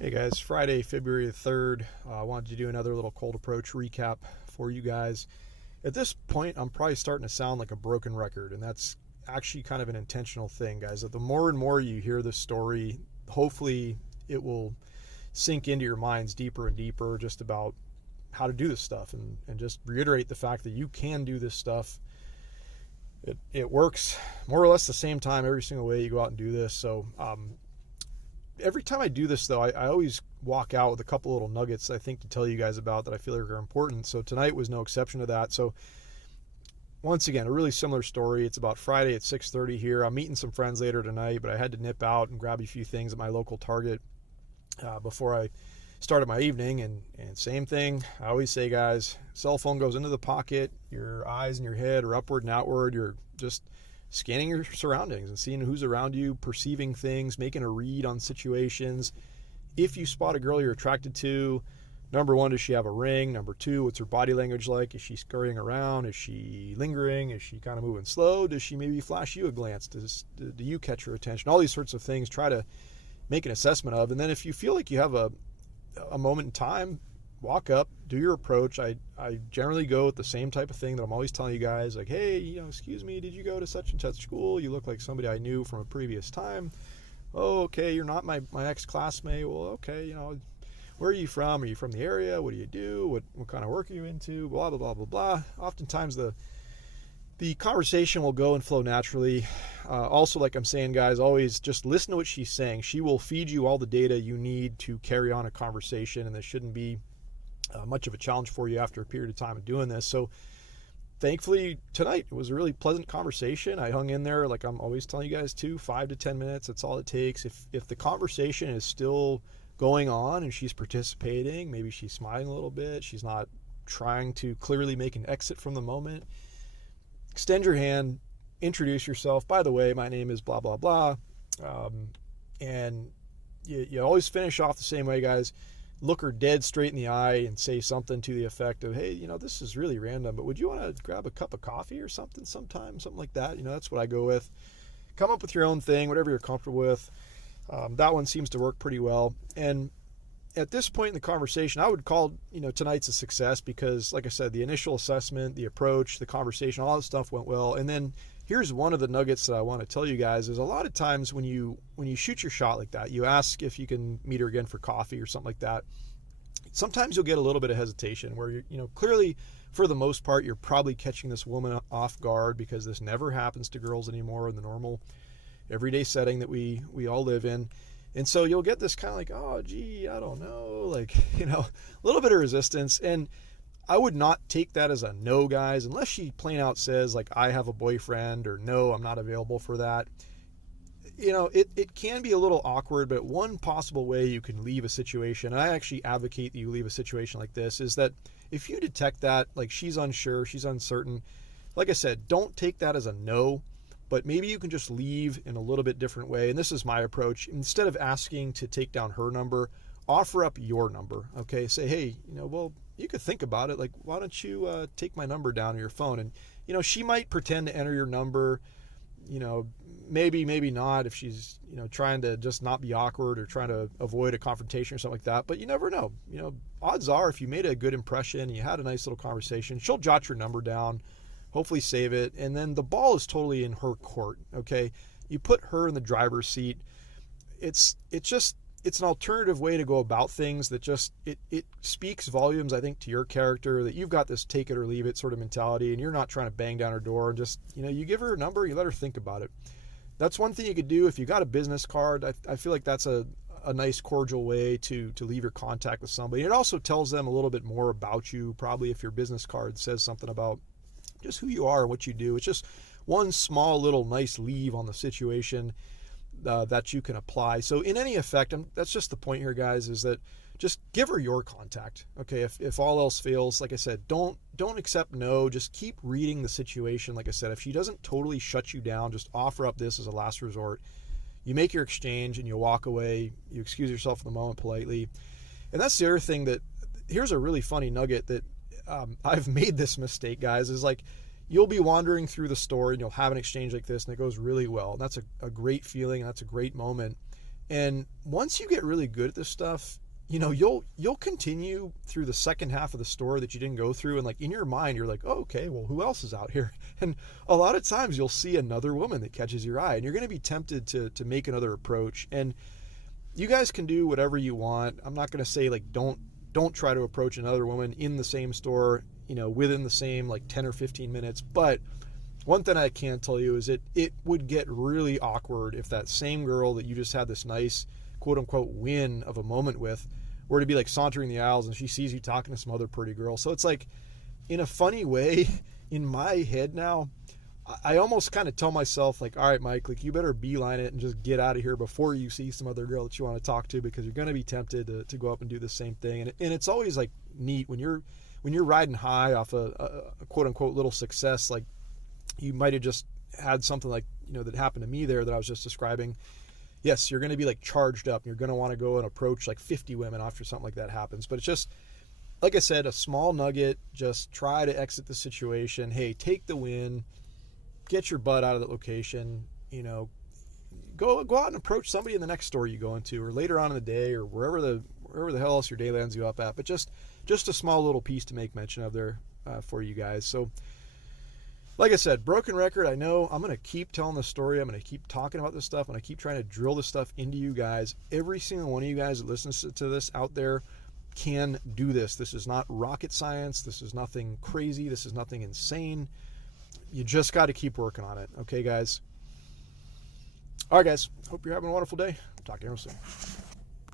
Hey guys, Friday, February the 3rd. I wanted to do another little cold approach recap for you guys. At this point, I'm probably starting to sound like a broken record, and that's actually kind of an intentional thing, guys. That the more and more you hear this story, hopefully it will sink into your minds deeper and deeper just about how to do this stuff and just reiterate the fact that you can do this stuff. It works more or less the same time every single way you go out and do this. So, every time I do this, though, I always walk out with a couple little nuggets I think to tell you guys about that I feel like are important. So tonight was no exception to that. So once again, a really similar story. It's about Friday at 6:30 here. I'm meeting some friends later tonight, but I had to nip out and grab a few things at my local Target before I started my evening. And same thing, I always say, guys, cell phone goes into the pocket. Your eyes and your head are upward and outward. You're just scanning your surroundings and seeing who's around you, perceiving things, making a read on situations. If you spot a girl you're attracted to, number one, does she have a ring? Number two, what's her body language like? Is she scurrying around? Is she lingering? Is she kind of moving slow? Does she maybe flash you a glance? Do you catch her attention? All these sorts of things, try to make an assessment of. And then if you feel like you have a moment in time, walk up, do your approach. I generally go with the same type of thing that I'm always telling you guys, like, hey, excuse me, did you go to such and such school? You look like somebody I knew from a previous time. Oh, okay, you're not my ex-classmate. Well, okay, where are you from? Are you from the area? What do you do? What kind of work are you into? Blah, blah, blah, blah, blah. Oftentimes the conversation will go and flow naturally. Also, like I'm saying, guys, always just listen to what she's saying. She will feed you all the data you need to carry on a conversation, and this shouldn't be much of a challenge for you after a period of time of doing this. So thankfully tonight it was a really pleasant conversation. I hung in there, like I'm always telling you guys, 5 to 10 minutes. That's all it takes. If the conversation is still going on and she's participating, maybe she's smiling a little bit, she's not trying to clearly make an exit from the moment, extend your hand, introduce yourself. By the way, my name is blah, blah, blah. And you always finish off the same way, guys. Look her dead straight in the eye and say something to the effect of, hey, this is really random, but would you want to grab a cup of coffee or something sometime? Something like that. That's what I go with. Come up with your own thing, whatever you're comfortable with. That one seems to work pretty well. And at this point in the conversation, I would call, tonight's a success because, like I said, the initial assessment, the approach, the conversation, all that stuff went well. And then here's one of the nuggets that I want to tell you guys is a lot of times when you shoot your shot like that, you ask if you can meet her again for coffee or something like that. Sometimes you'll get a little bit of hesitation where you're, clearly for the most part, you're probably catching this woman off guard because this never happens to girls anymore in the normal everyday setting that we all live in. And so you'll get this kind of like, oh, gee, I don't know, like, a little bit of resistance. And I would not take that as a no, guys, unless she plain out says, like, I have a boyfriend, or no, I'm not available for that. It can be a little awkward, but one possible way you can leave a situation, and I actually advocate that you leave a situation like this, is that if you detect that, like, she's unsure, she's uncertain, like I said, don't take that as a no, but maybe you can just leave in a little bit different way. And this is my approach. Instead of asking to take down her number, offer up your number, okay? Say, hey, well, you could think about it. Like, why don't you take my number down on your phone? And, she might pretend to enter your number, maybe not if she's, trying to just not be awkward or trying to avoid a confrontation or something like that. But you never know. Odds are if you made a good impression and you had a nice little conversation, she'll jot your number down, hopefully save it. And then the ball is totally in her court, okay? You put her in the driver's seat. It's an alternative way to go about things that just, it speaks volumes, I think, to your character, that you've got this take it or leave it sort of mentality, and you're not trying to bang down her door. And just, you give her a number, you let her think about it. That's one thing you could do. If you got a business card, I feel like that's a nice cordial way to leave your contact with somebody. It also tells them a little bit more about you, probably, if your business card says something about just who you are and what you do. It's just one small little nice leave on the situation that you can apply. So in any effect, that's just the point here, guys, is that just give her your contact. Okay, if all else fails, like I said, don't accept no. Just keep reading the situation. Like I said, if she doesn't totally shut you down, just offer up this as a last resort. You make your exchange and you walk away. You excuse yourself for the moment politely. And that's the other thing that, here's a really funny nugget that I've made this mistake, guys, is like, you'll be wandering through the store and you'll have an exchange like this and it goes really well. And that's a great feeling and that's a great moment. And once you get really good at this stuff, you know, you'll continue through the second half of the store that you didn't go through, and like in your mind you're like, oh, okay, well, who else is out here? And a lot of times you'll see another woman that catches your eye, and you're going to be tempted to make another approach. And you guys can do whatever you want. I'm not going to say like don't try to approach another woman in the same store, you know, within the same like 10 or 15 minutes. But one thing I can tell you is it would get really awkward if that same girl that you just had this nice quote unquote win of a moment with were to be like sauntering the aisles and she sees you talking to some other pretty girl. So it's like, in a funny way, in my head now, I almost kind of tell myself like, all right, Mike, like you better beeline it and just get out of here before you see some other girl that you want to talk to, because you're going to be tempted to go up and do the same thing. And it's always like neat when you're riding high off a quote unquote little success. Like you might have just had something like, you know, that happened to me there that I was just describing. Yes, you're going to be like charged up and you're going to want to go and approach like 50 women after something like that happens. But it's just, like I said, a small nugget. Just try to exit the situation. Hey, take the win, get your butt out of that location, you know, go out and approach somebody in the next store you go into, or later on in the day, or wherever the hell else your day lands you up at. But just a small little piece to make mention of there for you guys. So like I said, broken record. I know I'm going to keep telling the story. I'm going to keep talking about this stuff. I'm going to keep trying to drill this stuff into you guys. Every single one of you guys that listens to this out there can do this. This is not rocket science. This is nothing crazy. This is nothing insane. You just got to keep working on it. Okay, guys? All right, guys. Hope you're having a wonderful day. Talk to you real soon.